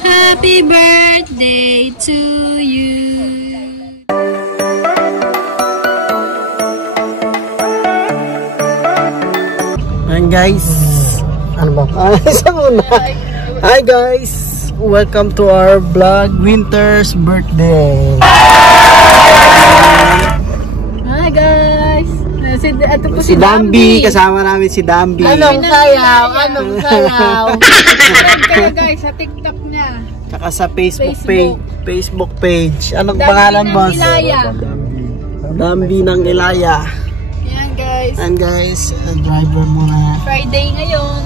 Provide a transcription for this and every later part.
Happy birthday to you. Ayan guys. Ano ba? Isa muna. Hi guys. Welcome to our vlog, Winter's birthday. Hi guys. Ito po Si Dambi. Kasama namin si Dambi. Anong sayaw? Anong sayaw? Friend kayo guys sa TikTok niya. Tsaka sa Facebook page. Anong pangalan mo? Dambi ng Ilaya. Yan guys. And guys, driver muna. Friday ngayon.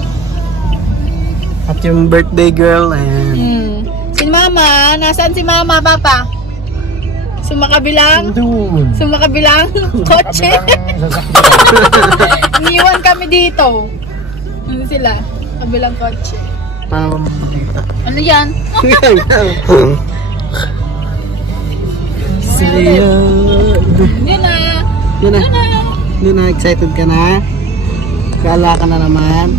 At yung birthday girl. Ayan. Si Mama. Nasaan si Mama, Papa? Sumakabilang? Doon. Sumakabilang kotse? Iniwan kami dito. Ano sila? Kabilang kotse. Ano yan? Yun na. Yun na. Yun na. Excited ka na? Kala ka na naman.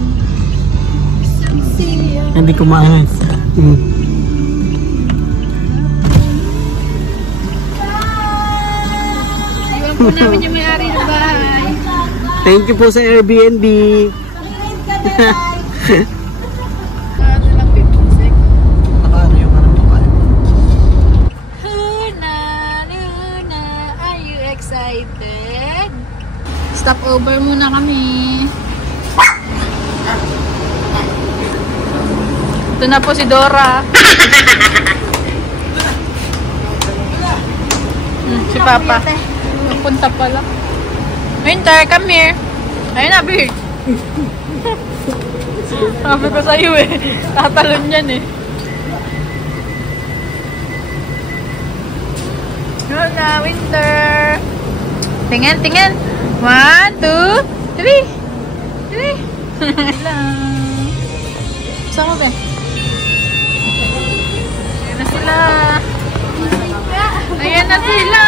Hindi kumain. Iwan po namin yung may-ari ng bahay. Thank you po sa Airbnb. Nakano yung parang kumain. Luna, Luna, are you excited? Stop over muna kami. Ito na po si Dora. Si Papa. Punta pala. Winter, come here. Ayun na, Bird. Sabi ko sa'yo eh. Tatalon yan eh. Yun na, Winter. Tingin, tingin. 1, 2, 3. 3. Lang. Saan mo ba? Ayan na sila. Ayan na sila.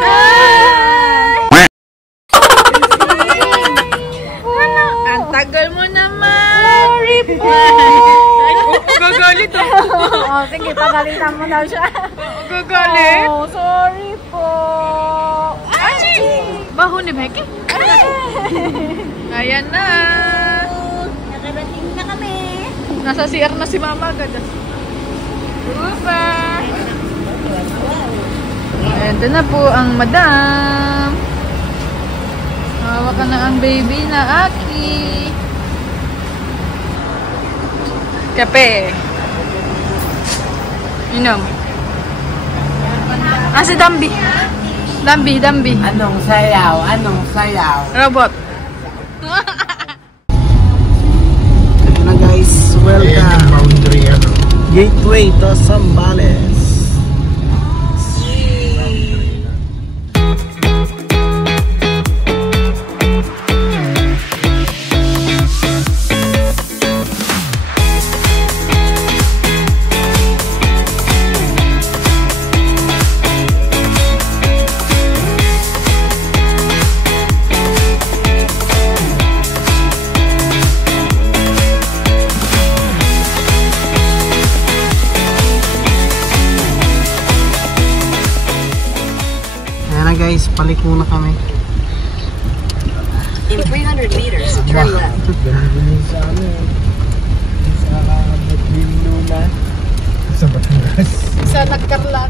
Hi! Ano? Ang tagal mo naman. Sorry po. Gagalit ako. Oh, sige, pagalitan mo daw siya. Gagalit? Oh, sorry po. Ay! Baho ni Becky. Ayan na. Nakarating na kami. Nasa CR na si Mama agad. Upa! Ito na po ang madam. Hawak ka na ang baby na Aki. Kape. Inom. Si Dambi. Dambi. Anong sayaw? Anong sayaw? Robot. Ito na guys, welcome. Gateway to Zambales. Guys, balik muna kami. In 300 meters, turn left. Sa Nagkarlat.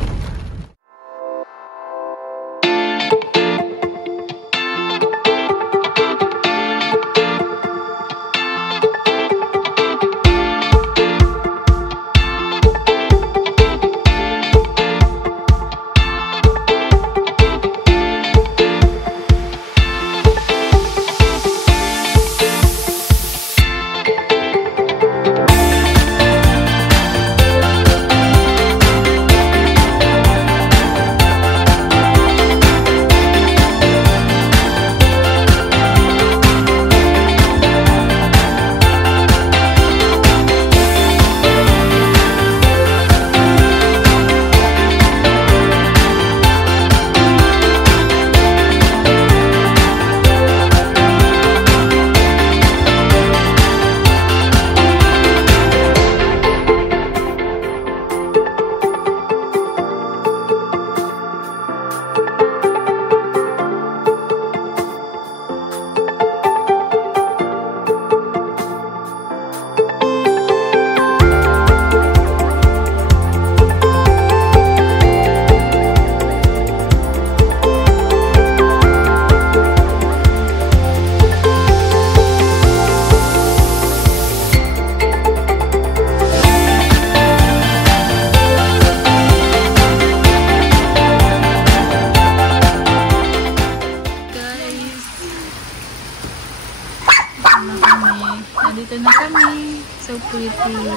pretty.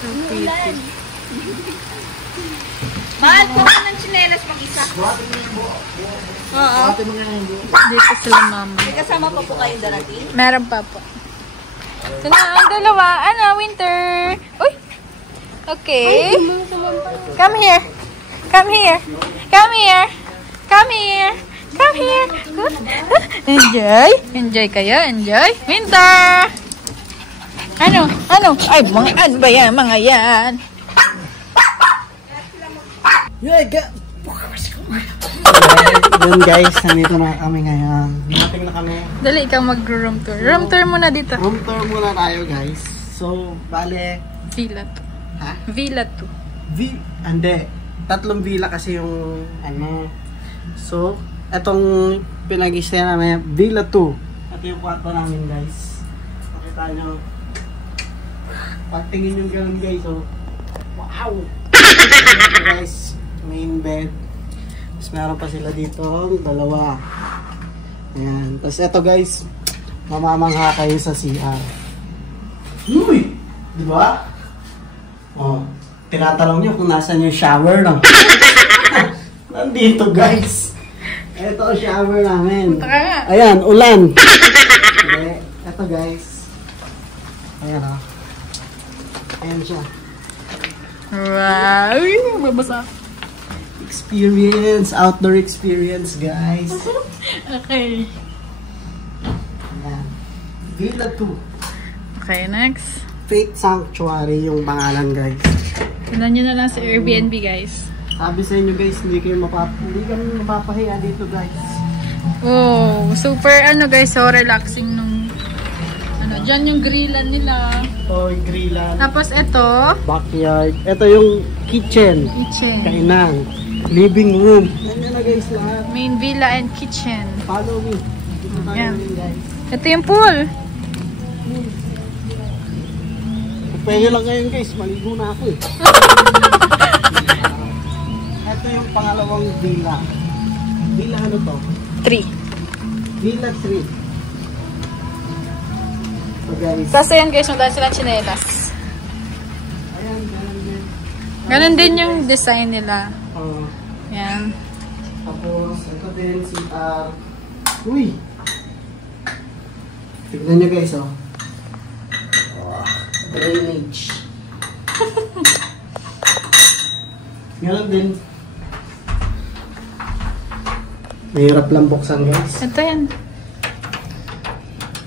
So pretty. Mahal ko ka ng tsinelas mag-isa. Oo. Dito sila mama. May kasama pa po kayong darating? Meron pa po. Ito na ang dalawa. Ano, Winter? Uy! Okay. Come here. Come here. Come here. Come here. Come here. Enjoy. Enjoy kayo. Enjoy. Winter! Ano? Ano? Ay, mga ano ba yan? Mga yan. Yun guys, nandito na kami ngayon. Dumating na kami. Dali, ikaw mag-room tour. Room tour muna dito. Room tour muna tayo guys. So, bale, Villa 2. ha? Villa 2. Hindi. 3 villa kasi yung ano. So, etong pinag-istay namin, Villa 2. Ito yung kwarto namin guys. Pakita nyo. Pagtingin yung ganun guys, oh. Wow! Ito guys, main bed. Tapos meron pa sila dito, dalawa. Ayan. Tapos ito guys, mamamangha kayo sa CR. Uy! Di ba? Oh, tinatanong niyo kung nasan yung shower, no? Nandito guys. Ito ang shower namin. Punta ka nga. Ayan, ulan. Okay, ito guys. Ayan, oh. Ayan siya. Wow! Uy, babasa. Experience, outdoor experience guys. Okay. Ayan. Villa 2. Okay, next. Faith Sanctuary yung pangalan guys. Tignan nyo na lang sa Airbnb, guys. Sabi sa inyo guys, hindi kami mapapahiya dito guys. Oh, super ano guys, so relaxing nung ano, dyan yung grillan nila. Toy grillan. Tapos ito, Backyard. Ito yung kitchen. kitchen. Kainan. Living room. Yan na guys lahat. Main villa and kitchen. Follow me. Dito tayo Yan. rin guys. Ito yung pool. Pwede lang ngayon guys, maligo na ako eh. Ito yung pangalawang villa. Villa ano to? 3. Villa 3. So guys, Tapos ayan guys, yung dahil silang chinelas. ayan, ganun din. Ganon din yung design nila. Oh, Yan. tapos, ito din si uy! Tignan nyo guys oh. Oh, drainage. Ganun din. Mahirap lang buksan guys. Ito yan.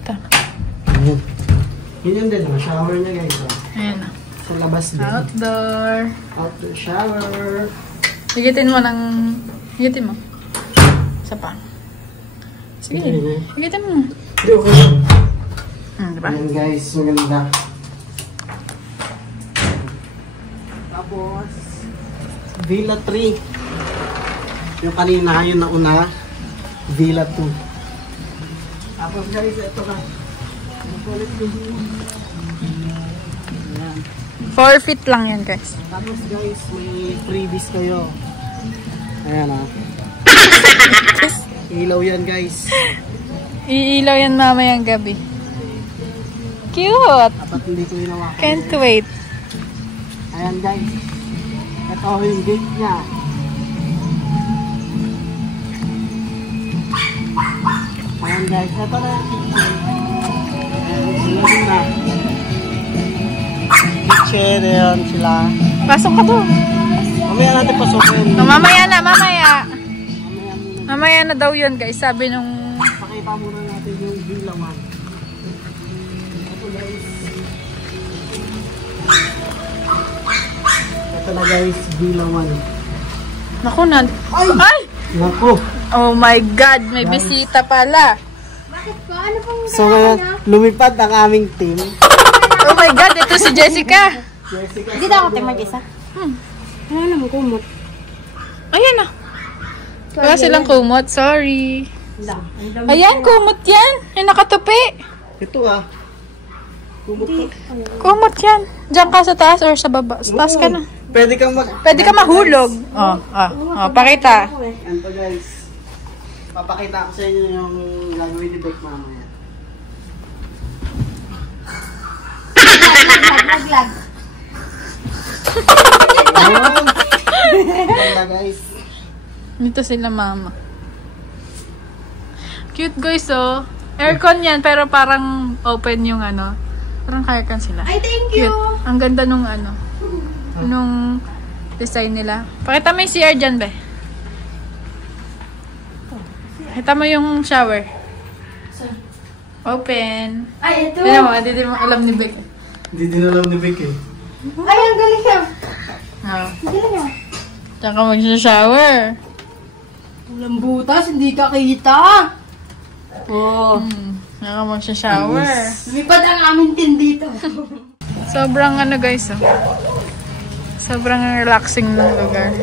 Ito. Ayan. Yun din oh, shower niya guys oh. Ayan. Sa labas din. Outdoor. Outdoor shower. Higitin mo ng... Higitin mo. Isa pa. Sige. Okay. Higitin mo. Hindi, okay. Diba? Ayan guys, maganda. Tapos, Villa 3. Yung kanina, yun na una. Villa 2. Tapos guys, ito na. Makulit yung... Ayan. 4 feet lang yan guys. Tapos guys, may freebies kayo. Ayan ah. Ilaw yan guys. Iilaw yan mamayang gabi. Cute! Dapat hindi ko hinawakan. Can't wait. Ayan guys. Ito yung gate niya. Ayan guys. Ito na yung kitchen. Ayan sila na. Kitchen. Ayan sila. Pasok ka to. Mamaya natin pasukin. Oh, mamaya na, mamaya. Mamaya muna. Mamaya na daw yun guys. Sabi nung... Pakita muna natin yung Villa 1. Ito guys. Ito na guys. Villa 1. Naku na. Ay! Ay! Naku. Oh my God. May bisita pala. Bakit po? Ano pong So ngayon, lumipad ang aming team. Oh my God. Ito si Jessica. Jessica. Hindi daw ako tayo mag-isa. Ano naman kumot? Ayan na. Wala silang kumot. Sorry. Ayan, kumot yan. Yung nakatupi. Ito ah. Kumot. Kumot yan. Diyan ka sa taas or sa baba. Sa taas ka na. Pwede kang Pwede ka mahulog. Oh, pakita. Ito guys. Papakita ko sa inyo yung gagawin ni Beck mamaya. Laglag. Ganda guys. Dito sila mama. Cute guys oh. Aircon yan pero parang open yung ano. Parang aircon sila. Ay, thank you. Cute. Ang ganda nung ano. Nung design nila. Pakita mo yung CR dyan, be. Pakita mo yung shower. Open. Ay, ito. Tignan mo, hindi mo alam ni Beck. Hindi din alam ni Beck eh. Ay, ang galing niya. Oh. Ang galing niya. Diyan ka mag-shower. Walang butas, hindi ka kita. Oh. Diyan ka mag-shower. Lumipad ang aming tin dito. Sobrang ano guys, oh. Sobrang relaxing ng lugar.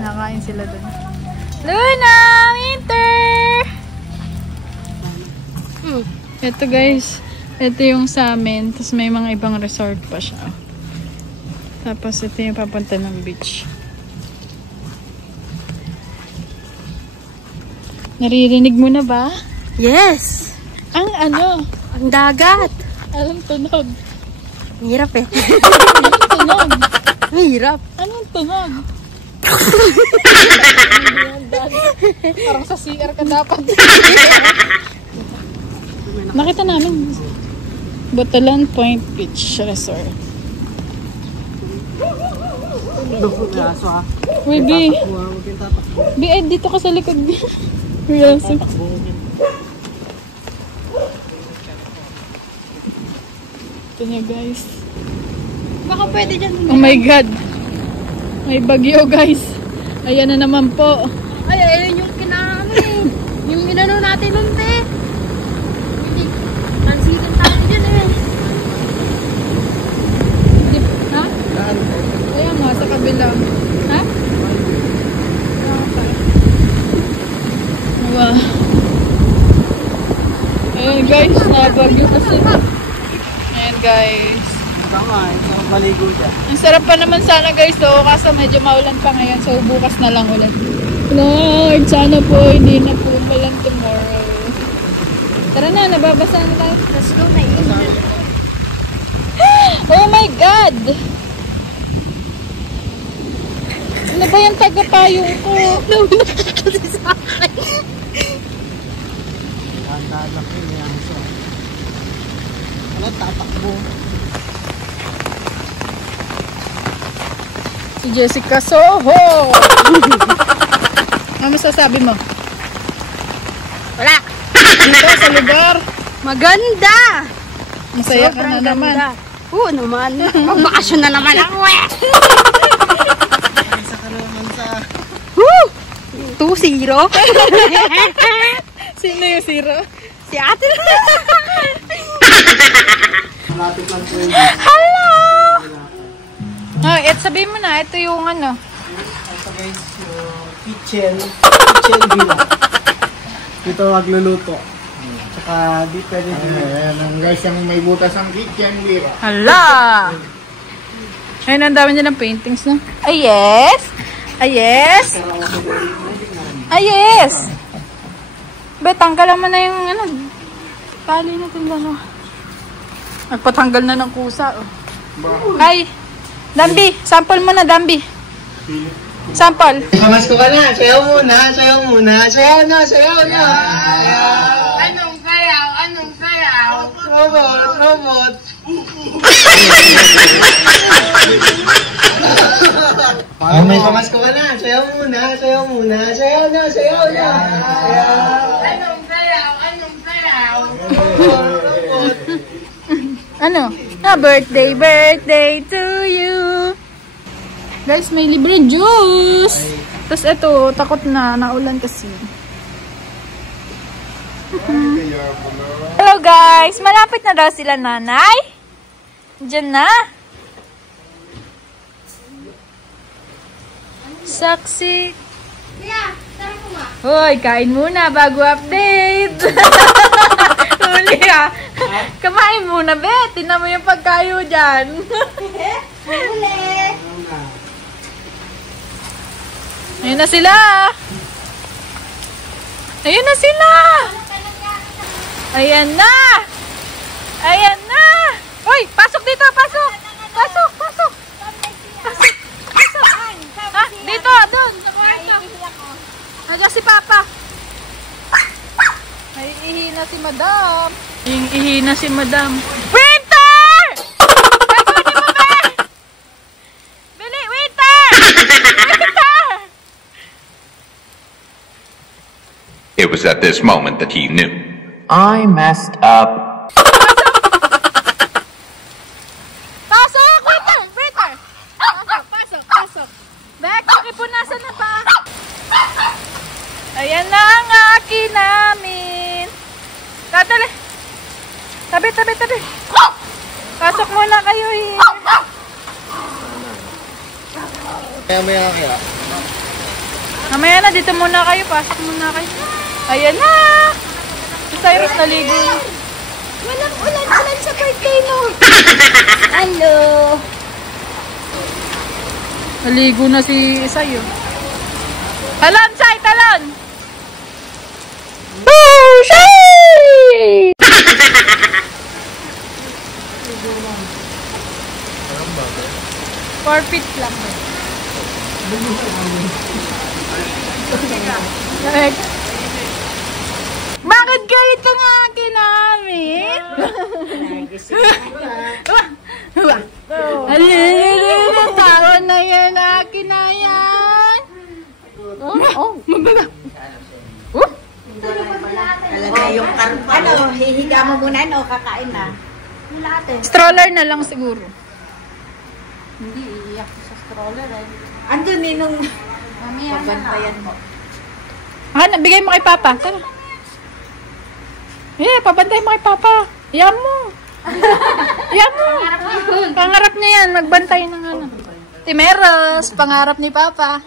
Nakain sila dun. Luna! Winter! Ito guys, ito yung sa amin. Tapos may mga ibang resort pa siya. Tapos ito yung papunta ng beach. Naririnig mo na ba? Yes. Ang ano? Ang dagat. Anong tunog? Hirap eh. Anong tunog? Hirap. Anong tunog? Parang sa CR ka dapat. Nakita namin. Batalan Point Beach Resort. Aso ha. Uy, B. Huwag yung tatakbo. B, dito ka sa likod. Riyaso. Ito niya, guys. Baka pwede dyan. Oh my God. May bagyo, guys. Ayan na naman po. Ay, ayun yung kinano eh. Yung inano natin nun, te. Hindi. Transitin tayo dyan eh. Ha? Ayan nga, sa kabila. Ha? Wow. Ayan guys, nabagyo kasi. Ayan guys. Tama, ito maligo dyan. Ang sarap pa naman sana guys though, kaso medyo maulan pa ngayon. So bukas na lang ulit. Lord, sana po hindi na po umulan tomorrow. Tara na, nababasa na tayo. Let's go na yun. Oh my God! Ano ba yung tagapayong ko? Naulog ka kasi sa akin. Tanda-tanda ko yung aso. Ano, tatakbo? Si Jessica Soho! Ano masasabi mo? Wala. Dito sa lugar, Maganda. masaya ka na naman. Oo naman. Pabakasyon na naman ako eh. Isa ka naman sa... Woo! 2-0. Sino yung zero? Si ate. Malapit lang po yun. Hello! Oh, sabihin mo na, ito yung ano. Ito guys, yung kitchen villa. Dito magluluto. Tsaka di pwede din. Ayan, guys, yung may butas ang kitchen, di ba? Hala! Ayun, ang dami nilang paintings, no? Ay, yes! Ay, yes! Ay, yes! Be, tanggalan mo na yung ano. Tali natin gano'n. Nagpatanggal na ng kusa, oh. Ay! Dambi! Sample mo na, Dambi. Sample. Pamasko ka na. Sayaw muna. Sayaw muna. Sayaw na. Sayaw na. Anong sayaw? Anong sayaw? Robot. Robot. Oh, may pamasko ka na. Sayaw muna. Sayaw muna. Sayaw na. Sayaw na. Anong sayaw? Anong sayaw? Robot. Ano? Birthday to you. Guys, may libre juice. Tapos ito, takot na. Naulan kasi. Hello guys. Malapit na daw sila nanay. Diyan na. Saksi. Yeah, tara mo nga. Hoy, kain muna bago update. Huli ah. Kamain muna, Bet. Tingnan mo yung pagkayo dyan. Huli. Ayun na sila. Ayan na sila! Ayan na! Ayan na! Uy! Pasok dito! Pasok! Pasok! Pasok! Pasok! Pasok! Ha? Dito! Doon! Nandiyan si Papa. Ay, ihina si Madam. Ihina si Madam. Winter! Pagkunin mo ba? Bili! Winter! Winter! It was at this moment that he knew. I messed up. Pasok! Winter! Winter! Pasok! Pasok! Pasok! Bek, pakipunasan na pa. Ayan na ang akin namin. Tatali. Tabi, tabi, tabi. Pasok muna kayo here. Maya kaya. Mamaya na, dito muna kayo. Pasok muna kayo. Ayan na. Si Cyrus naligo. Walang ulan-ulan sa birthday mo. Hello. Naligo na si Isayo. Talon, Sai! Talon! Bullshit! Forfeit lang. Bakit ganito nga akin namin? Tao na yan akin na yan. Oh, mabaga. Talaga yung karpa. Ano, hihiga mo muna, no? Kakain na. Stroller na lang siguro. Hindi, iiyak sa stroller, eh. Andun, nung pabantayan mo. Bigay mo kay Papa. Tara. Pabantay mo kay Papa. Iyan mo. Iyan mo. Pangarap niya yan. Magbantay ng ano. Timeros, pangarap ni Papa.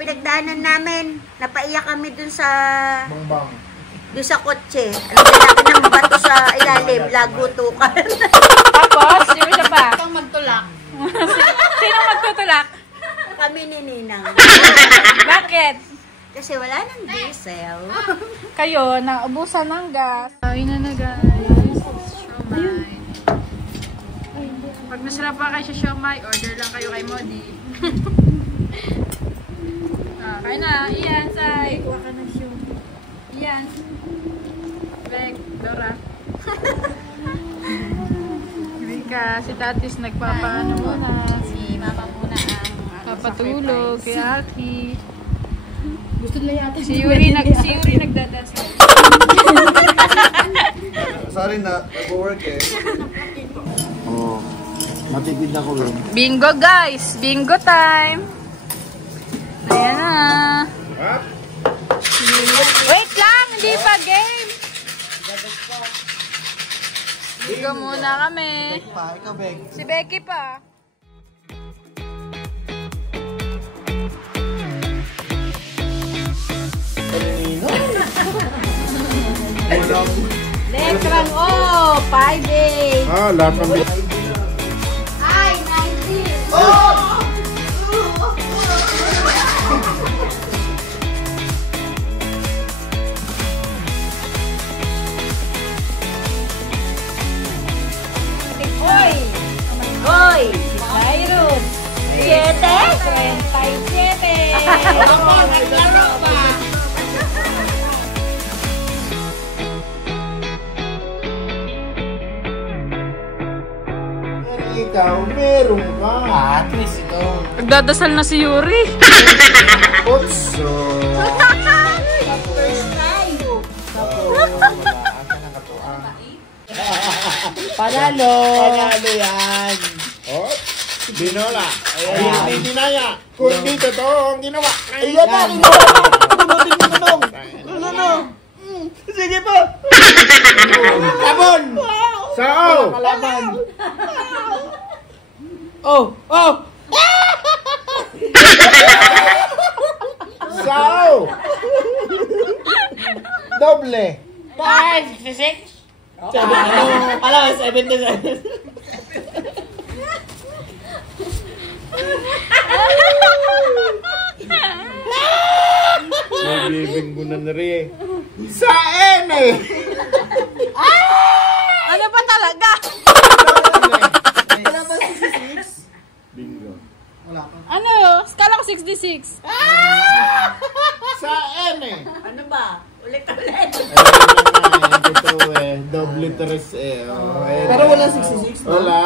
Pinagdaanan namin, napaiyak kami dun sa Bangbang. doon sa kotse. Alam natin ng bato sa ilalim, lagutukan. Tapos, yung isa pa. Itong magtulak. Sino magtutulak? Kami ni Ninang. Bakit? Kasi wala nang diesel. Kayo, naubusan ng gas. Kain na guys. Siomay. Pag masarap pa kayo sa siomay, order lang kayo kay Modi. Kain na. Iyan, Sai. Kuha ka ng siomay. Iyan. Bek, Dora. Kaya si Tatis nagpapaano muna. Si Mama muna ang Papatulog kay Aki. gusto nila yata. Si Yuri nagdadasal. Sorry na, nag-work eh. Oo. Matipid ako rin. Bingo guys! Bingo time! Ayan na. Wait lang! Hindi pa game! Bingo muna kami. Ikaw, Beg. Si Becky pa. Next round, 5-8. Ah, lahat ng Ay, 19. Hoy! Hoy! Cyrus! 7? 37! Naglaro pa! ikaw, meron ka. At least ito. Nagdadasal na si Yuri. Otso. Panalo! Panalo yan! Oh, binola. Ayan, hindi dinaya. Kundi totoo ang ginawa. Ayan na! Tunutin mo nung! Ano? Sige pa! Tabon! Sao? Kalaban! Oh! Oh! Sao? Doble. 66? Alam, 77. Nagibig mo na rin. Sa N eh. Ano ba talaga? Wala ba 66? Bingo. Wala pa. Ano? Skala ko 66. Sa N eh. Ano ba? Ulit-ulit. Ayun totoo eh. Doble tres eh. Oh, ayun. Pero wala 66, no? Wala.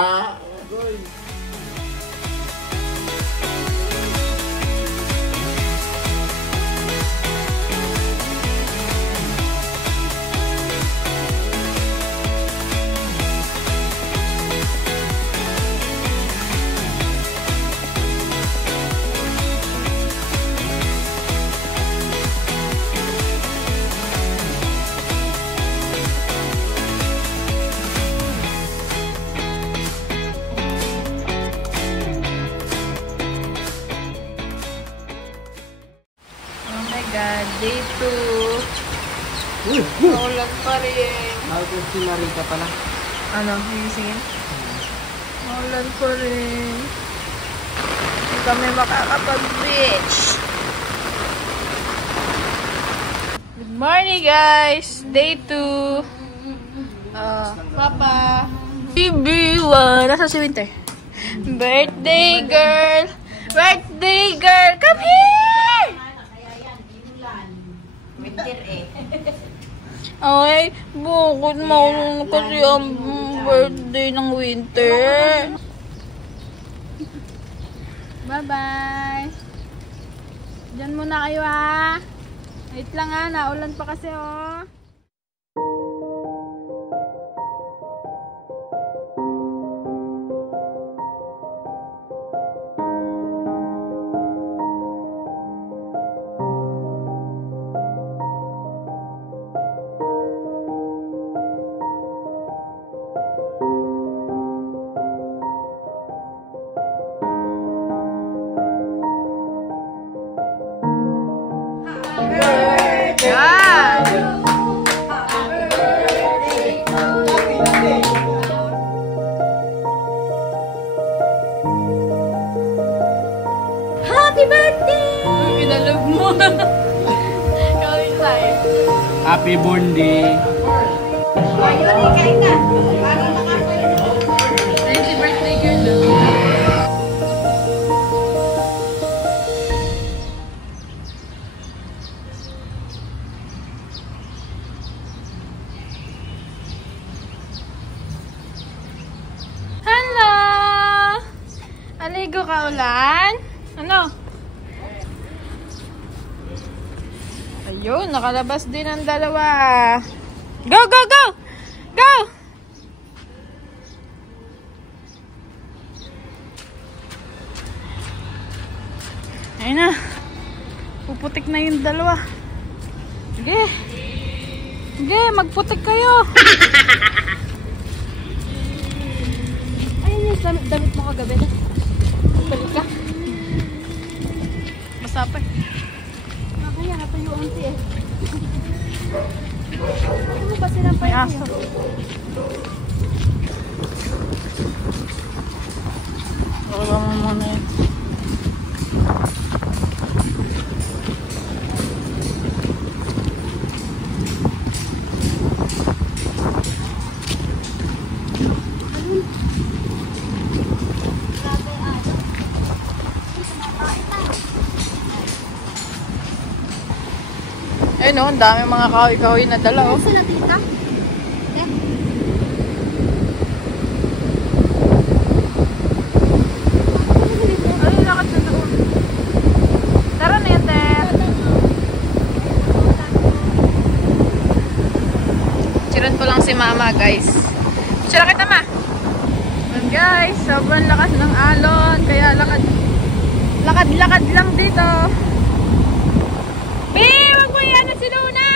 Oh my God, day 2. Maulan pa rin. Mahal ko si Marika pala. Ano, higisingin? Maulan pa rin. Hindi kami makakapag-beach. Good morning guys! Day 2. Papa. Bibiwa. Nasa si Winter. Birthday girl! Birthday girl! Come here! Winter eh. Ay, bukod maulong kasi ang birthday ng Winter. Bye-bye. Diyan muna kayo ha. Wait lang ha, naulan pa kasi oh. Yeah. Happy birthday! Pinalog mo. Kawin tayo. Happy birthday! Ayun, kain na. Parang nakapalik. Ayun si birthday girl. maligo ka, Ulan? Ano? Ayun, nakalabas din ang dalawa. Go, go, go! Go! Ayun na. Puputik na yung dalawa. Sige. Sige, magputik kayo. Ayun yung damit mo kagabi na. Balik ka. Masapay. Kaya natayo ang ti eh. Ano ba silang May aso. Wala mo muna yan. Ayun o, ang dami mga kahoy-kahoy na dala o. sila tita? Yeah. Ay, lakad na doon. Tara na yan, Ter. Chiran ko lang si Mama, guys. Chira kita, Ma. Ayan, guys, sobrang lakas ng alon. Kaya lakad lang dito. Wag mo yan na si Luna!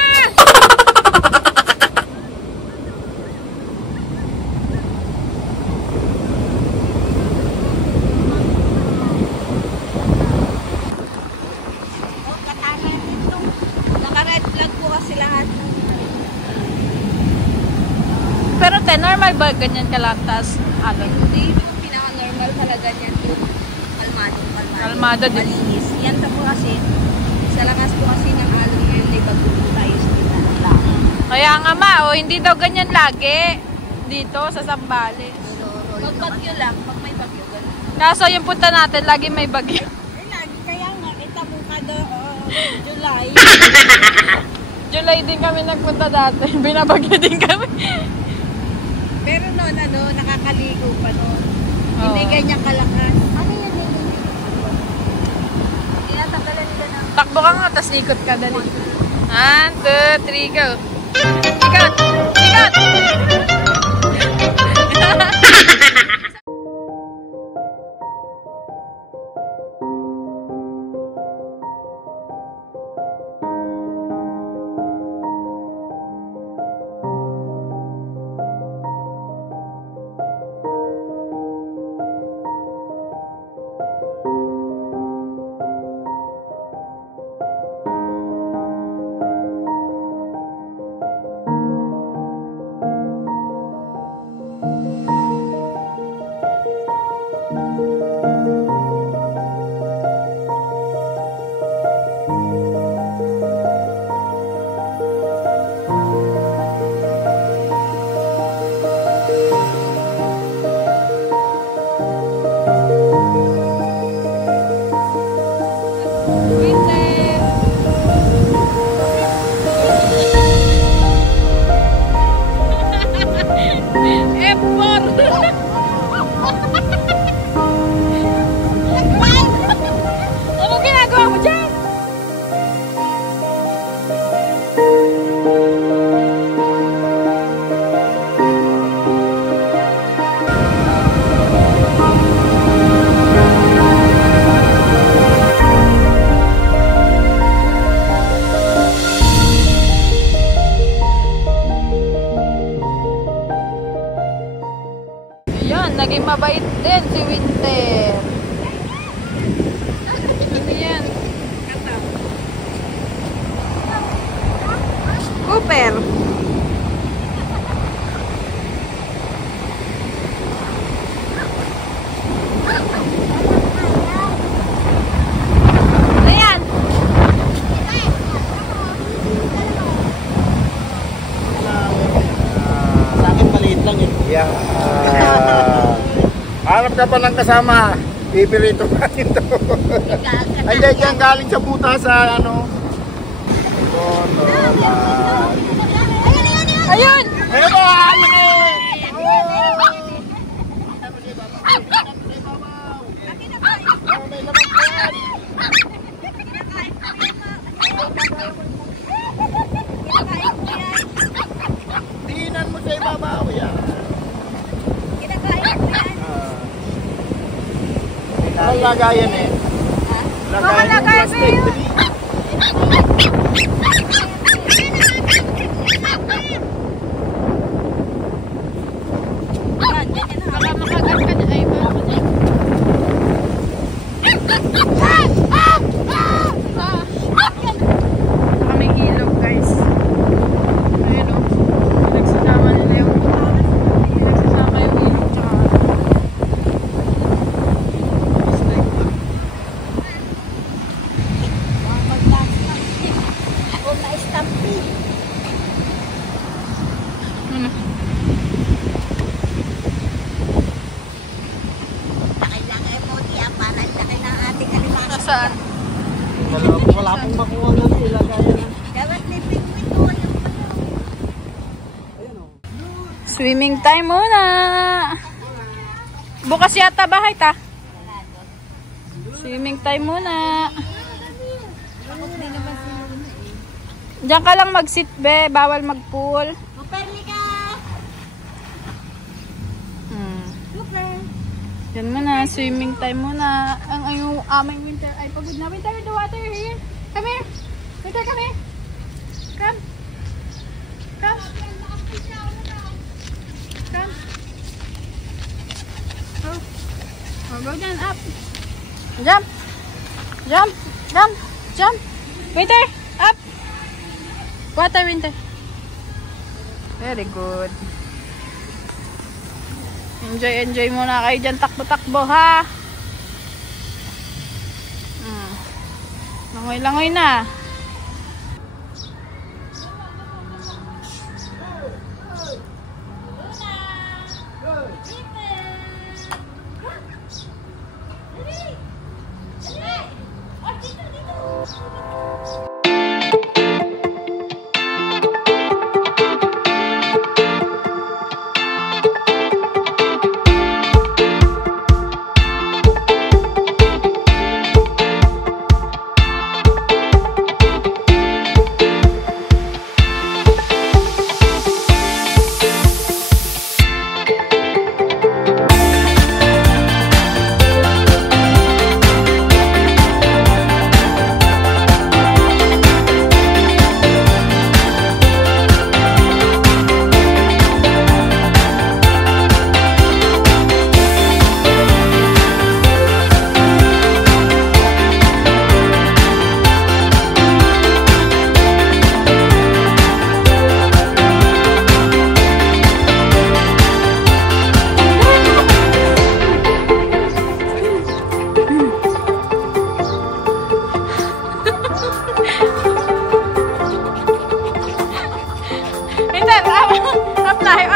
Naka-red flag po kasi lahat. Pero te, normal ba ganyan kalatas alon? Hindi yung pinaka-normal talaga niyan. Kalmado din. Malinis. Yan sa po kasi, sa lakas po kasi ng alon ngayon ay bago tayo sa Kaya nga ma, hindi daw ganyan lagi. Dito sa Zambales. Pag bagyo lang, pag may bagyo, gano'n. Kaso yung punta natin, lagi may bagyo. Lagi kaya nga, kita mo kada July. July din kami nagpunta dati. Binabagyo din kami. Pero noon, nakakaligo pa noon. Oo. Hindi ganyan kalakas. Ano yan? Tinatanggalan nila ng... Takbo ka nga, tapos ikot ka dali. 1, 2, 3, go. Ikot! Ikot! Anong ginagawa mo dyan? Ayan, naging mabait din si Winter. Ano yan? Cooper. Ano yan? Sa akin maliit lang eh. Yeah. Hanap ka pa ng kasama. Pipirito ka ito. Ay, dyan galing sa buta sa ano. Ayun! Ayun ba? ibabaw. Yan. Kinakain ko yan. Ang lagayan eh. Lagayan yung plastic. Baka makagat ka na. Ay, Kaming ilog, guys. Ayun o. Nagsasama nila yung nagsasama yung ilog tsaka ano. Kailangan mo diya para laki ng ating alimango. Nasaan? Wala pong makuha na ilagayan. Dapat lipin mo ito. Swimming time muna. Bukas yata bahay ta. Swimming time muna. Diyan ka lang mag-sit be, bawal mag-pool. Puperlika! Diyan muna, swimming time muna. Ang aming winter ay pagod na. Winter in the water here. Come here. Winter, come here. Come. Come. Come. Oh. Oh, go down, up. Jump. Jump. Jump. Jump. Winter, up. Water, Winter. Very good. Enjoy muna kayo dyan. Takbo-takbo, ha? Langoy-langoy na.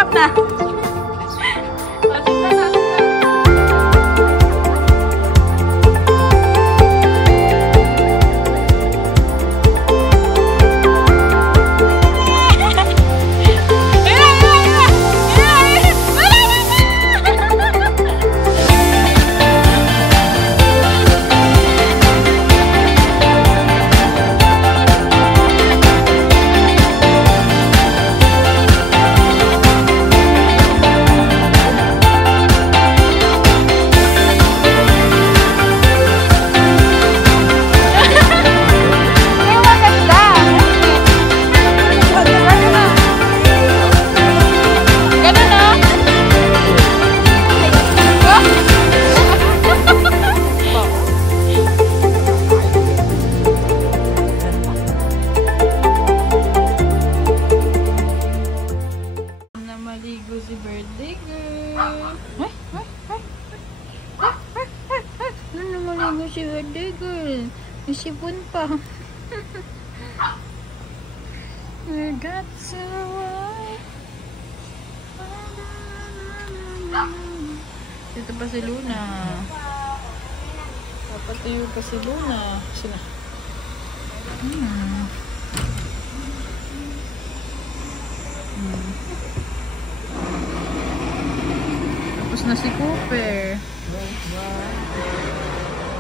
Up na. Si birthday girl. Ano maligo si birthday girl? May sipon pa. We got so dito pa si Luna. Papatuyo pa si Luna. Sina? Tapos na si Cooper.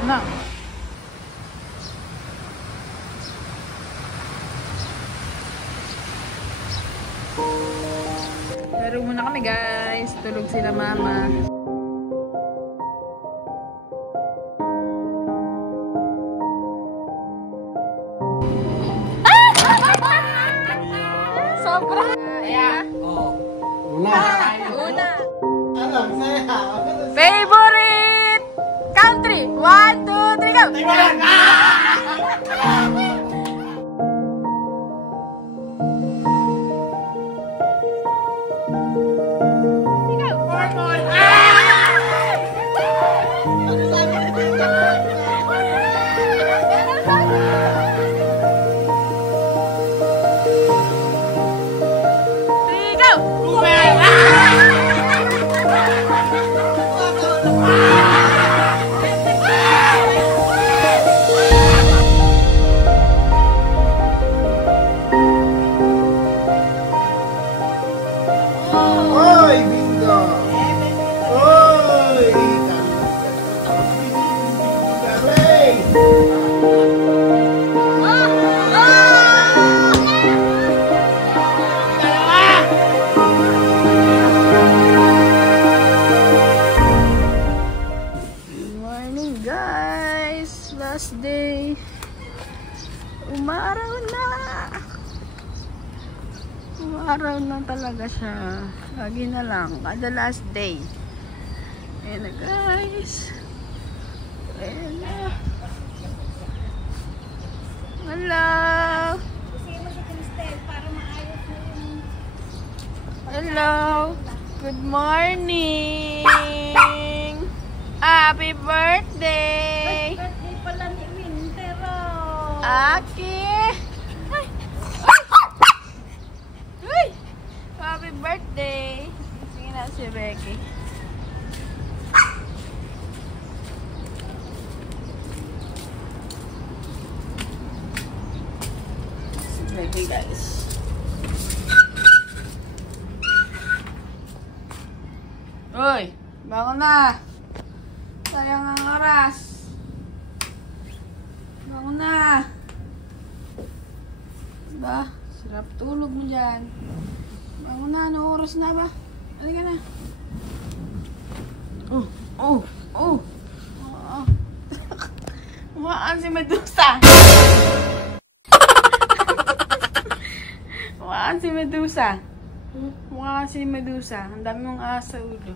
Na. Laro muna kami guys. Tulog sila mama. Sobra. Una. Una. Alam, saya. Favorite country. 1, 2, 3, go! Oy, bingo! Oy! Galing! Good morning guys! Last day. Umaraw na! Umaraw na talaga siya. Lagi na lang. Kada last day. Ayan na guys. Ayan na. Hello! Hello! Good morning! Happy birthday! Birthday pala ni Winter, Aki! Ay! Uy! Happy birthday! Sige na si Becky. Si Becky guys. Uy! Bangon na! Sayang ang oras. Bangon na! Ba? Sarap tulog mo dyan. Bangon na, ano oras na ba? Halika na. Oh. Mukhaan si Medusa. Mukhaan si Medusa. Mukhaan si Medusa. Ang dami mong asa ulo.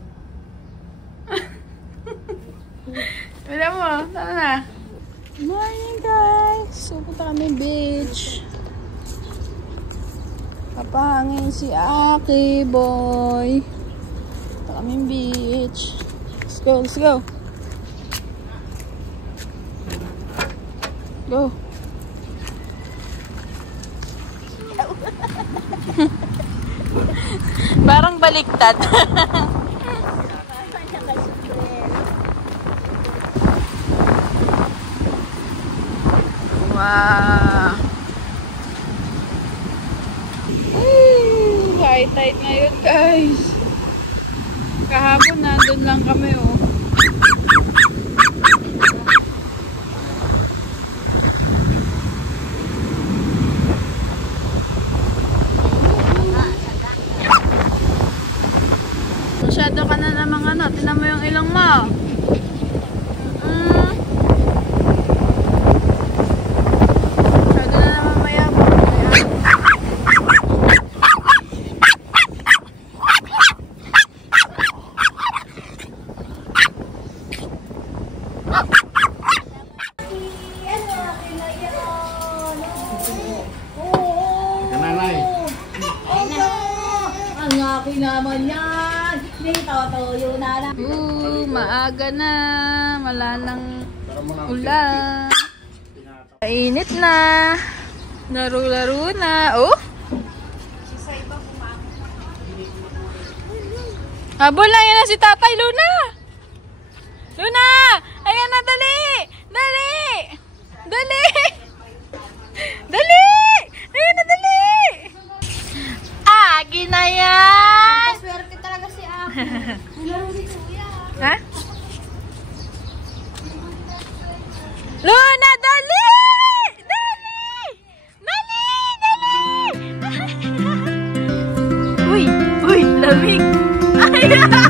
Wala mo, tara na. Morning guys. So, punta kami beach. Kapangin si Aki boy. Punta kami beach. Let's go, let's go. Go. Parang baliktad. Wow. High tide ngayon guys. Kahapon nandun lang kami oh. Masyado ka na namang ano. Tinan mo yung ilong mo. Nanay. Ang aking naman yan. Dito, tuyo na lang. Maaga na. Wala nang ulan. Mainit na. Laro-laro na. Oh! Habol na. Yan na si Tatay Luna. Luna! Ayan na, dali! Dali! Dali! Dali! Ayan na, dali! Agi na yan! Swerte talaga si Aki. Laro si Kuya. Ha? Luna, dali! Dali! Dali! Dali! Uy! Uy! Lami! Yeah.